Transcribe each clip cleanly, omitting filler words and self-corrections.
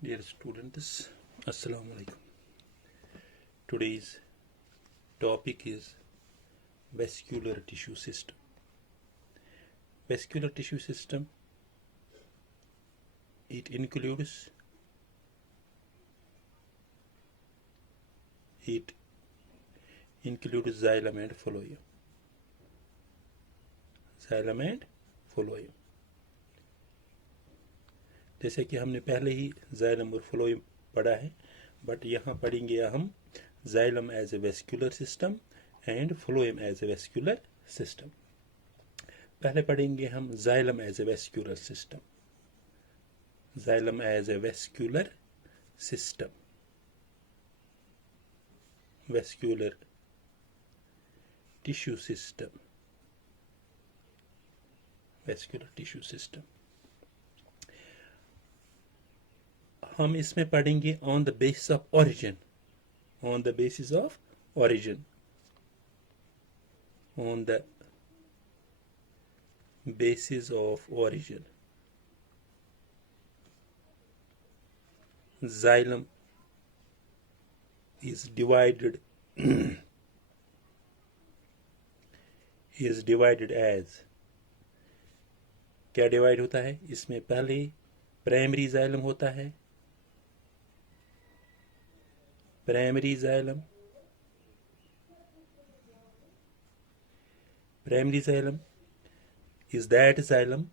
Dear students, Assalamu alaikum. Today's topic is vascular tissue system. Vascular tissue system, it includes xylem and phloem. Xylem and phloem. जैसे कि हमने पहले ही xylem और phloem पढ़ा है, but यहाँ पढ़ेंगे हम xylem as a vascular system and phloem as a vascular system. पहले पढ़ेंगे हम xylem as a vascular system. Xylem as a vascular system, vascular tissue system, vascular tissue system. हम इसमें पढ़ेंगे on the basis of origin. On the basis of origin, on the basis of origin. Xylem is divided as, क्या divide होता है इसमें? पहले primary xylem होता है. Primary xylem is that xylem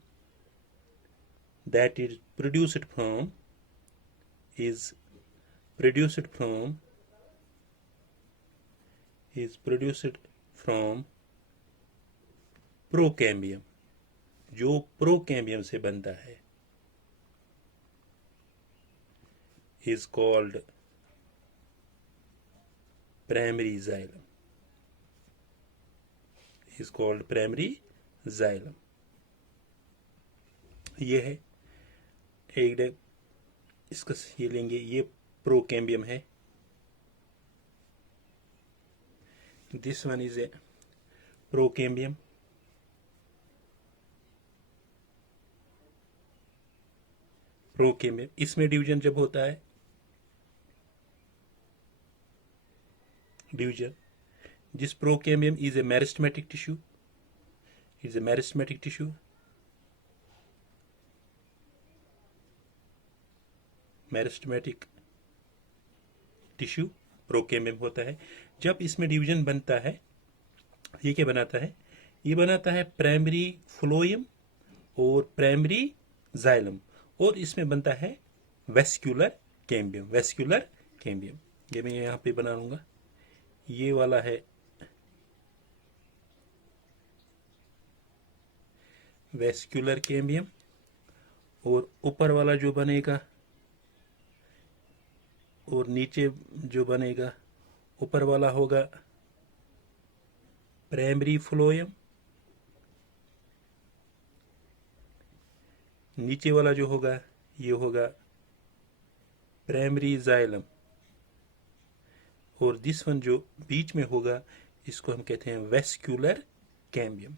that is produced from procambium, जो procambium से बनता है, is called primary xylem. is called primary xylem. ये है एक इसका ये लेंगे, ये प्रोकैम्बियम है. This one is a procambium. इसमें डिवीजन जब होता है, this procambium is a meristematic tissue. Meristematic tissue procambium होता है. जब इसमें डिवीजन बनता है, ये क्या बनाता है? ये बनाता है प्राइमरी फ्लोएम और प्राइमरी जाइलम, और इसमें बनता है वेस्कुलर कैम्बियम. ये मैं यहाँ पे बना लूंगा. ये वाला है वेस्कुलर कैम्बियम, और ऊपर वाला जो बनेगा और नीचे जो बनेगा, ऊपर वाला होगा प्राइमरी फ्लोएम, नीचे वाला जो होगा ये होगा प्राइमरी जाइलम, और दिस वन जो बीच में होगा इसको हम कहते हैं वेस्कुलर कैम्बियम.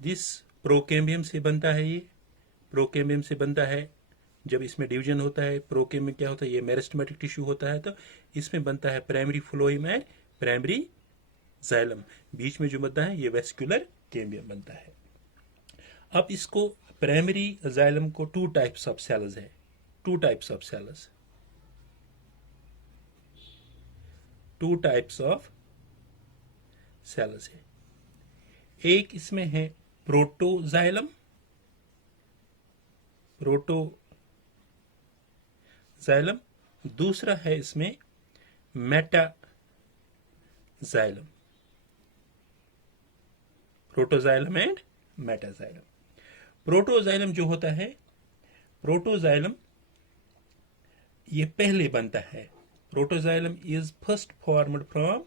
जिस प्रोकैम्बियम से बनता है, ये प्रोकैम्बियम से बनता है. जब इसमें डिवीजन होता है, प्रोकैम्बियम क्या होता है? ये मेरिस्टेमेटिक टिश्यू होता है, तो इसमें बनता है primary phloem and primary xylem. बीच में जो बनता है ये वेस्कुलर कैम्बियम बनता है. अब इसको प्राइमरी जाइलम को टू टाइप्स ऑफ सेल्स है. टू टाइप्स ऑफ है. एक इसमें है प्रोटोजाइलम, दूसरा है इसमें metaxylem. Protoxylem and metaxylem. Protoxylem जो होता है, ये पहले बनता है. Protoxylem is first formed from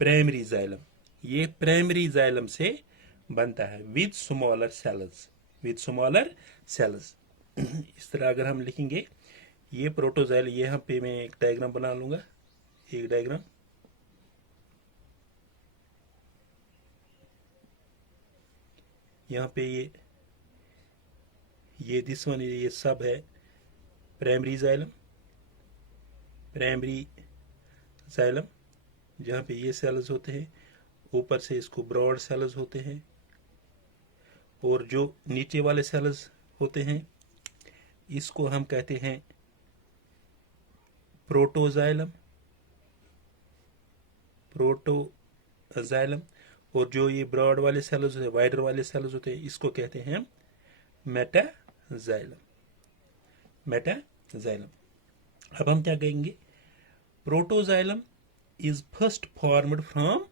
primary xylem. ये प्राइमरी जाइलम से बनता है विद स्मॉलर सेल्स. इस तरह अगर हम लिखेंगे ये प्रोटोजाइलम, ये यहाँ पे मैं एक डायग्राम बना लूंगा. यहाँ पे ये दिस वन ये सब है प्राइमरी जाइलम, प्राइमरी जाइलम जहाँ पे ये सेल्स होते हैं, ऊपर से इसको ब्रॉड सेल्स होते हैं, और जो नीचे वाले सेल्स होते हैं इसको हम कहते हैं प्रोटोजाइलम, प्रोटोजाइलम, और जो ये ब्रॉड वाले सेल्स होते हैं, वाइडर वाले सेल्स होते हैं, इसको कहते हैं मेटाजाइलम, मेटाजाइलम। अब हम क्या कहेंगे, protoxylem is first formed from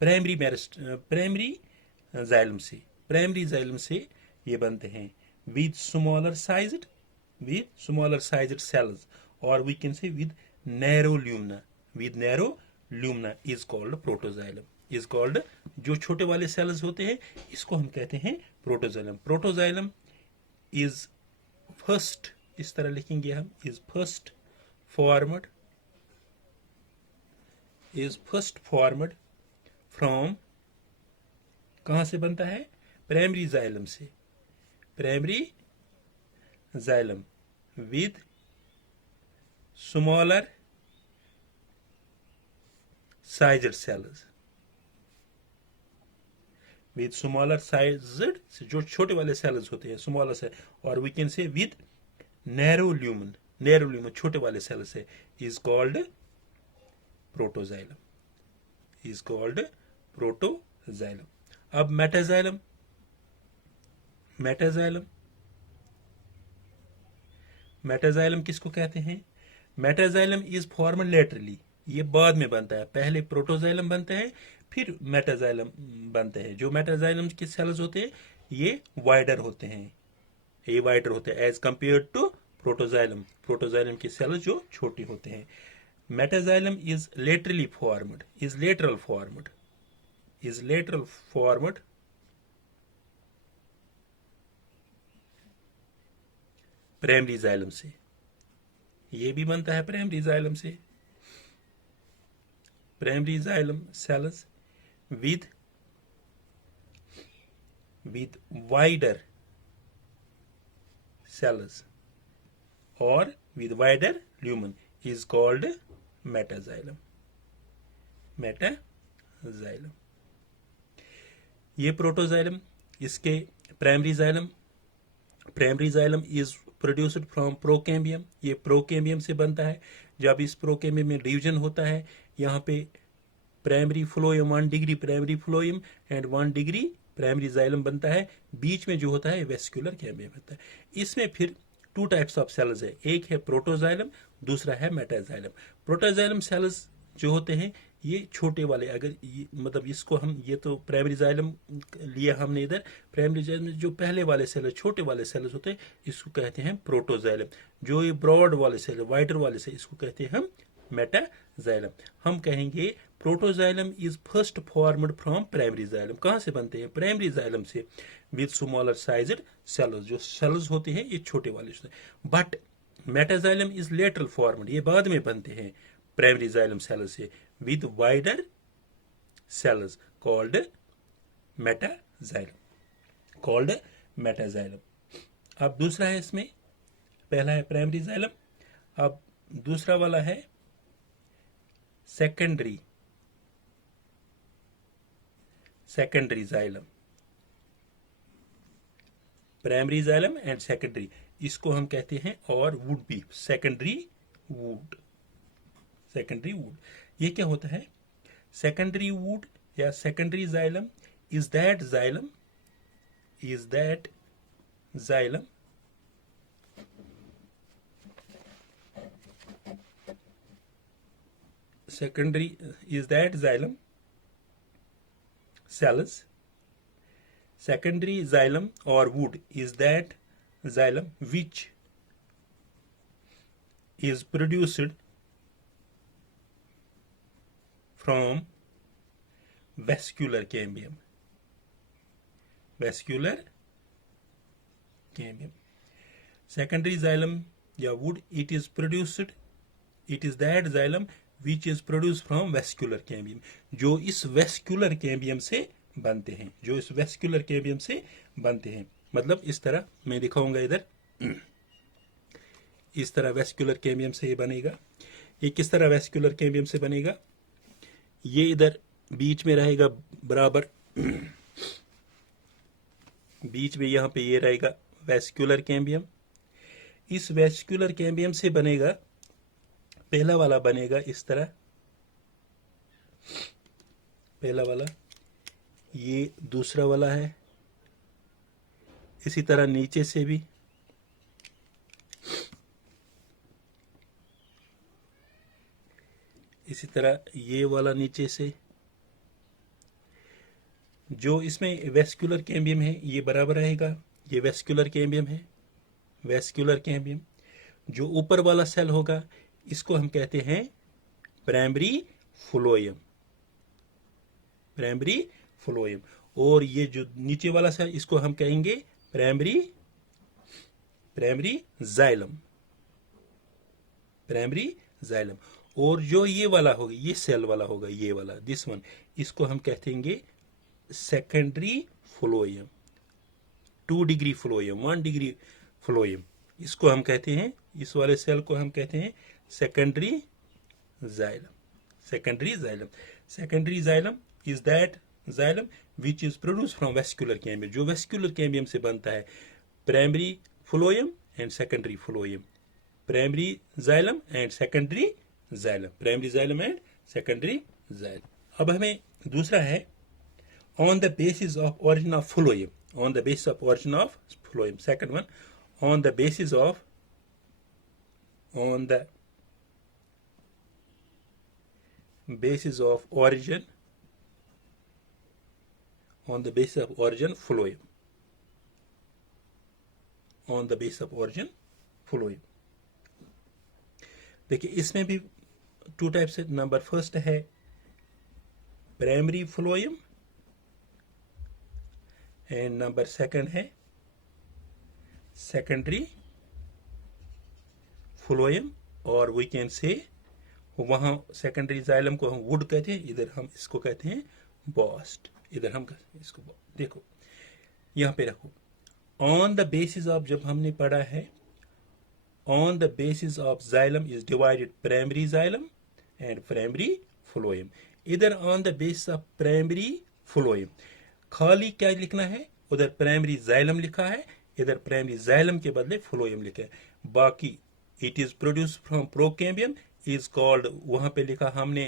primary xylem से ये बनते हैं with smaller sized cells, or we can say with narrow lumina is called protoxylem, is called जो छोटे वाले सेल्स होते हैं इसको हम कहते हैं प्रोटोजाइलम। प्रोटोजाइलम इज फर्स्ट, इस तरह लिखेंगे हम, इज फर्स्ट formed from, कहां से बनता है, प्राइमरी जाइलम से, primary xylem with smaller sized cells, with smaller sized, जो छोटे वाले सेल्स होते हैं स्मॉलर से, और we can say with narrow lumen छोटे वाले सेल से, is called protoxylem, is called protoxylem. अब मेटाजाइलम, मेटाजाइलम किसको कहते हैं, मेटाजाइलम इज फॉर्मड लेटरली, ये बाद में बनता है, पहले प्रोटोजाइलम बनता है फिर मेटाजाइलम बनते हैं। जो मेटाजाइलम के सेल्स होते हैं ये वाइडर होते हैं, एज कंपेयर टू प्रोटोजाइलम के सेल्स जो छोटे होते हैं। Metaxylem is lateral formed primary xylem से, ये भी बनता है प्राइमरी जाइलम से, primary xylem cells with wider cells or with wider lumen is called metaxylem, ये प्रोटोजाइलम, इसके primary xylem is produced from procambium, ये प्रोकैम्बियम से बनता है। जब इस प्रोकैम्बियम में डिवीजन होता है, यहाँ पे primary phloem 1 degree primary phloem and 1 degree primary xylem बनता है, बीच में जो होता है वेस्कुलर कैम्बियम होता है। इसमें फिर 2 टाइप्स ऑफ सेल्स है, एक है प्रोटोजाइलम, दूसरा है मेटाजाइलम। प्रोटोजाइलम सेल्स जो होते हैं ये छोटे वाले, अगर मतलब इसको हम, ये तो प्राइमरी जाइलम लिया हमने इधर, प्राइमरी जाइलम में जो पहले वाले सेल छोटे वाले सेल्स होते हैं इसको कहते हैं प्रोटोजाइलम, जो ये ब्रॉड वाले सेल वाइडर वाले सेल इसको कहते हैं हम मेटाजाइलम। हम कहेंगे protoxylem is first formed from primary xylem, कहां से बनते हैं, प्राइमरी जाइलम से, विद स्मॉलर साइज्ड सेल्स, जो सेल्स होते हैं ये छोटे वाले, but metaxylem is lateral formed, ये बाद में बनते हैं प्राइमरी जाइलम सेल्स से, with wider cells called metaxylem, अब दूसरा है इसमें, पहला है प्राइमरी जाइलम, अब दूसरा वाला है secondary xylem, primary xylem and secondary, इसको हम कहते हैं, और वुड भी सेकेंडरी वुड। ये क्या होता है, सेकेंडरी वुड या secondary xylem is that xylem secondary is that xylem cells, secondary xylem or wood is that xylem which is produced from vascular cambium, secondary xylem या wood, it is that xylem which is produced from vascular cambium, जो इस vascular cambium से बनते हैं, जो इस vascular cambium से बनते हैं। मतलब इस तरह मैं दिखाऊंगा इधर, इस तरह वेस्कुलर कैम्बियम से ये बनेगा। ये किस तरह वेस्कुलर कैम्बियम से बनेगा, ये इधर बीच में रहेगा बराबर, बीच में यहाँ पे ये रहेगा वेस्कुलर कैम्बियम। इस वेस्कुलर कैम्बियम से बनेगा, पहला वाला बनेगा इस तरह, पहला वाला, ये दूसरा वाला है, इसी तरह नीचे से भी, इसी तरह ये वाला नीचे से। जो इसमें वेस्कुलर कैम्बियम है ये बराबर रहेगा, ये वेस्कुलर कैम्बियम है, वेस्कुलर कैम्बियम। जो ऊपर वाला सेल होगा इसको हम कहते हैं प्राइमरी फ्लोएम, प्राइमरी फ्लोएम। और ये जो नीचे वाला सेल इसको हम कहेंगे primary, primary xylem, primary xylem. और जो ये वाला होगा, ये सेल वाला होगा, ये वाला दिस वन, इसको हम कहेंगे secondary phloem, 2 degree phloem, 1 degree phloem. इसको हम कहते हैं, इस वाले सेल को हम कहते हैं secondary xylem, secondary xylem. Secondary xylem is that xylem which is produce from vascular cambium, जो वेस्कुलर कैम्बियम से बनता है। Primary phloem and secondary phloem, primary xylem and secondary xylem, primary xylem and secondary xylem. अब हमें दूसरा है on the basis of origin of phloem, on the basis of origin of phloem. Second one, on the basis of, on the basis of origin, on the basis of origin phloem, on the basis of origin phloem। देखिए इसमें भी 2 types है। Number first है primary phloem and number second है secondary phloem, और we can से, वहां secondary xylem को हम वुड कहते हैं, इधर हम इसको कहते हैं बॉस्ट, इधर हम इसको देखो यहां पे रखो। ऑन द बेसिस ऑफ, जब हमने पढ़ा है on the basis of xylem is divided primary xylem and primary phloem. इधर on the basis of primary phloem खाली क्या लिखना है, उधर प्राइमरी जाइलम लिखा है, इधर प्राइमरी जाइलम के बदले फ्लोएम लिखा है। बाकी it is produce from procambium is called, वहां पे लिखा हमने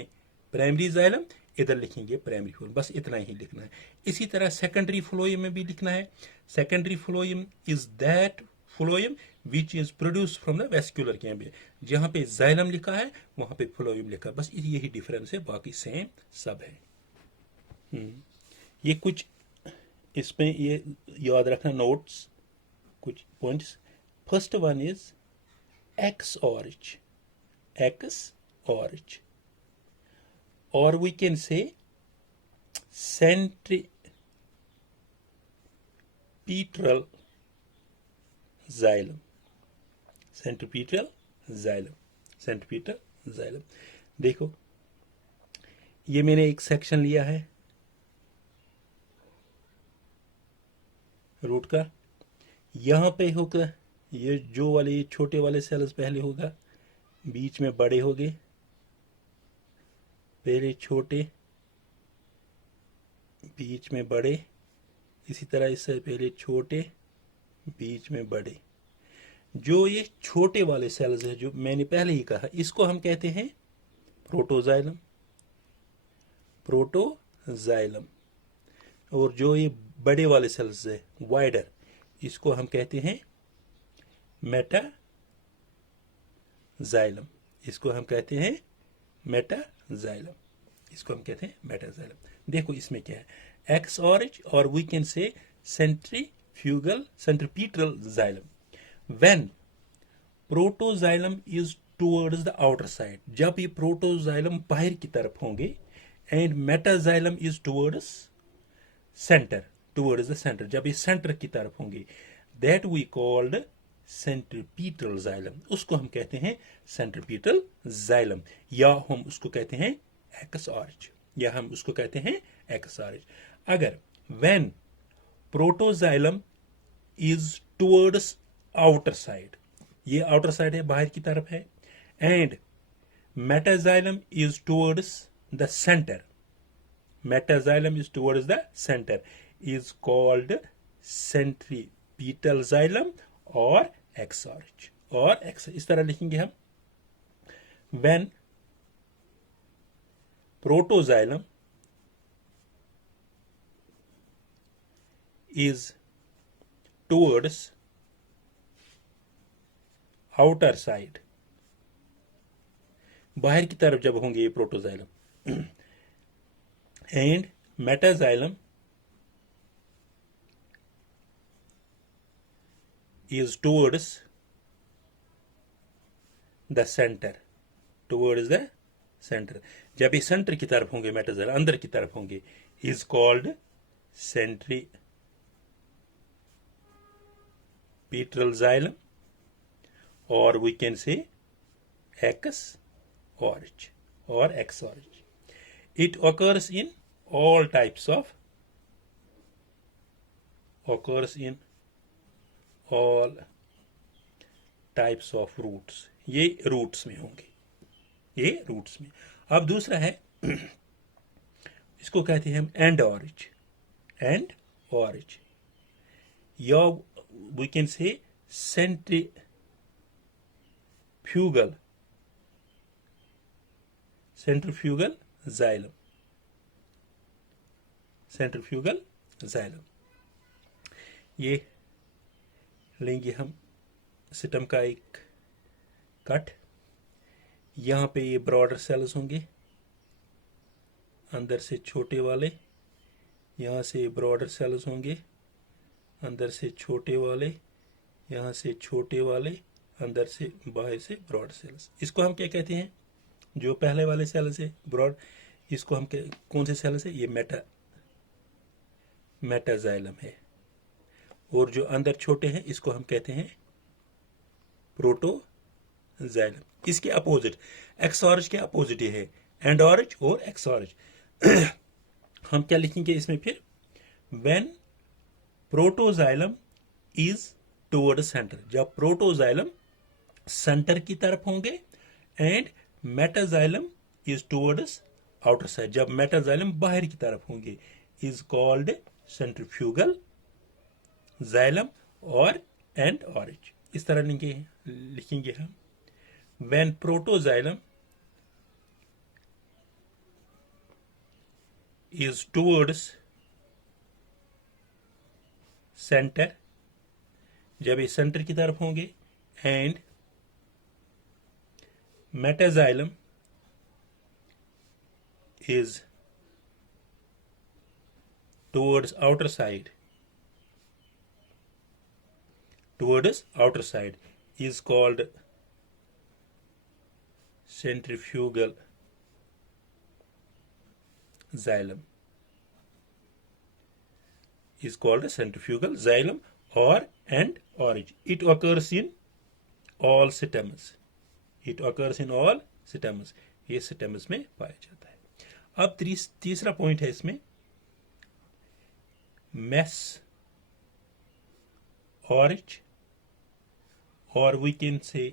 प्राइमरी जाइलम, इधर लिखेंगे प्राइमरी फ्लोएम, बस इतना ही लिखना है। इसी तरह सेकेंडरी फ्लोएम में भी लिखना है, secondary phloem is that phloem which is produce from the vascular cambium, जहां पे जाइलम लिखा है वहां पे फ्लोएम लिखा है, बस यही डिफरेंस है, बाकी सेम सब है। ये कुछ इसमें ये याद रखना नोट्स, कुछ points. First one is exarch, exarch, और we can say centripetal xylem, centripetal xylem, centripetal xylem. देखो ये मैंने एक सेक्शन लिया है रूट का, यहां पे होगा ये जो वाले, ये छोटे वाले सेल्स पहले होगा, बीच में बड़े होंगे, पहले छोटे बीच में बड़े, इसी तरह इससे पहले छोटे बीच में बड़े। जो ये छोटे वाले सेल्स है, जो मैंने पहले ही कहा, इसको हम कहते हैं प्रोटोजाइलम, प्रोटोजाइलम। और जो ये बड़े वाले सेल्स है वाइडर, इसको हम कहते हैं मेटाजाइलम, इसको हम कहते हैं मेटाजाइलम, इसको हम कहते हैं मेटाजाइलम। देखो इसमें क्या है, एक्स ऑरिच, और we can say centrifugal, centripetal xylem. When protoxylem is towards the outer side, जब ये प्रोटोजाइलम बाहर की तरफ होंगे, and metaxylem is towards center, towards the center, जब ये सेंटर की तरफ होंगे, that we called centripetal xylem, उसको हम कहते हैं सेंट्रीपीटल जाइलम, या हम उसको कहते हैं एक्स ऑरिच, या हम उसको कहते हैं एक्स ऑरिच। अगर when protoxylem is towards outer side, ये आउटर साइड है, बाहर की तरफ है, and metaxylem is towards the centre, metaxylem is towards the centre, is called centripetal xylem और एक्सॉर्च, और इस तरह लिखेंगे हम, when protoxylem is towards outer side, बाहर की तरफ जब होंगे ये protoxylem, and metaxylem is towards the center, towards the center, जब ये सेंटर की तरफ होंगे, मेटाजाइल अंदर की तरफ होंगे, इज कॉल्ड सेंट्रीपिटल जाइलम, और वी कैन से एक्स-ऑरिज और एक्स-ऑरिज. It occurs in all types of, occurs in all types of roots, ये रूट्स में होंगे, ये रूट्स में. अब दूसरा है, इसको कहते हैं हम एंड ऑरिज, एंड ऑरिज, या we can say centrifugal, centrifugal xylem, centrifugal xylem. ये लेंगे हम सिस्टम का एक कट, यहाँ पे ये ब्रॉडर सेल्स होंगे, अंदर से छोटे वाले, यहाँ से ब्रॉडर सेल्स होंगे, अंदर से छोटे वाले, यहाँ से छोटे वाले, अंदर से बाहर से ब्रॉड सेल्स. इसको हम क्या कहते हैं, जो पहले वाले सेल्स है ब्रॉड, इसको हम कौन से सेल्स है, ये मेटाजाइलम है, और जो अंदर छोटे हैं इसको हम कहते हैं प्रोटोजाइलम. इसके अपोजिट एक्सॉरिज के अपोजिट ये है एंडोरिज और एक्सॉरिज. हम क्या लिखेंगे इसमें फिर, when protoxylem is toward centre, जब प्रोटोजाइलम सेंटर की तरफ होंगे, and metaxylem is towards outer side, जब मेटाजाइलम बाहर की तरफ होंगे, इज कॉल्ड सेंट्रीफ्यूगल जाइलम और एंड ऑरिज. इस तरह लिखेंगे हम, when protoxylem is towards centre, जब ये सेंटर की तरफ होंगे, and metaxylem is towards outer side, towards outer side, is called centrifugal xylem, is called centrifugal xylem or and origin. It occurs in all stems, it occurs in all stems, ये stems में पाया जाता है. अब तीसरा point है इसमें, mesarch, or we can say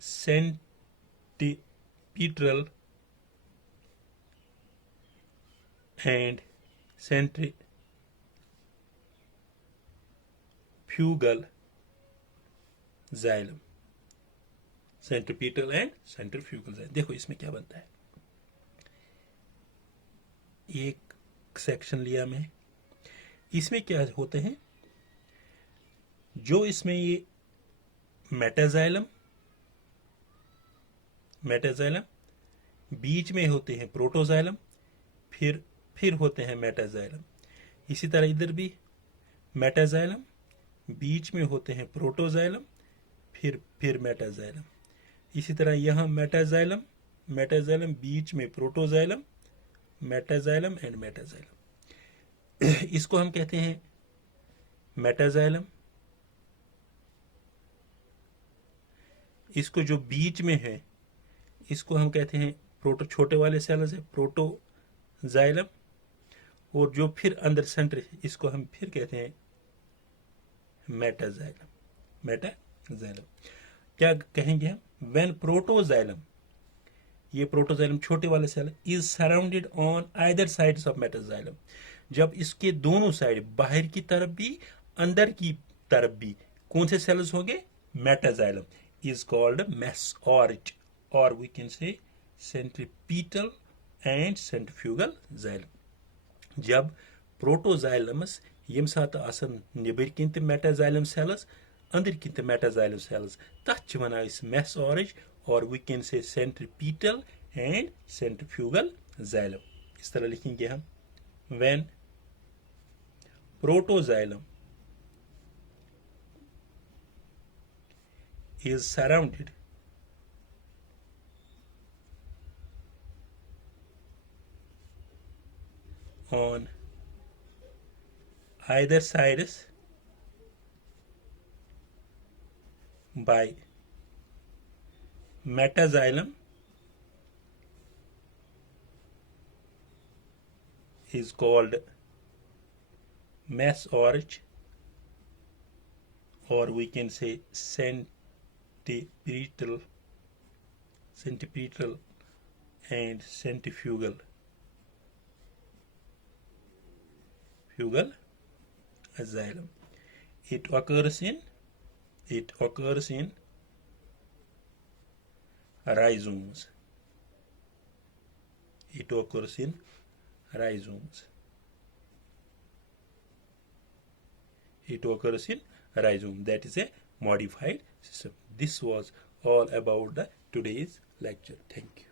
centripetal and centrifugal xylem, centripetal and centrifugal xylem. देखो इसमें क्या बनता है, एक सेक्शन लिया मैं, इसमें क्या होते हैं, जो इसमें ये मेटाजाइलम बीच में होते हैं प्रोटोजाइलम, फिर होते हैं मेटाजाइलम. इसी तरह इधर भी मेटाजाइलम, बीच में होते हैं प्रोटोजाइलम, फिर मेटाजाइलम. इसी तरह यहाँ मेटाजाइलम बीच में प्रोटोजाइलम, मेटाजाइलम एंड मेटाजाइलम. इसको हम कहते हैं मेटाजाइलम. इसको जो बीच में है इसको हम कहते हैं छोटे वाले सेल्स है प्रोटोजाइलम, और जो फिर अंदर सेंटर, इसको हम फिर कहते हैं मेटाजाइलम। मेटाजाइलम क्या कहेंगे हम? व्हेन प्रोटोजाइलम, ये प्रोटोजाइलम छोटे वाले cell, is surrounded on either sides of metaxylem, जब इसके दोनों साइड, बाहर की तरफ भी अंदर की तरफ भी कौन से सेल्स होंगे? मेटाजाइलम, इज कॉल्ड मेसॉर्च, और we can say centripetal and centrifugal xylem. जब प्रोटोजाइलमस यम सात आसन निबर किन ते मेटाजाइलम सेल्स, अंदर किन ते मेटाजाइलम सेल्स, तथ वनान मेसॉर्च, और we can say centripetal and centrifugal xylem. इस तरह लिखेंगे हम, when protoxylem is surrounded on either sides by metaxylem is called mesorch, or we can say centripetal and centrifugal xylem. It occurs in rhizomes. It occurs in rhizomes. It occurs in rhizome. That is a modified system. This was all about the today's lecture. Thank you.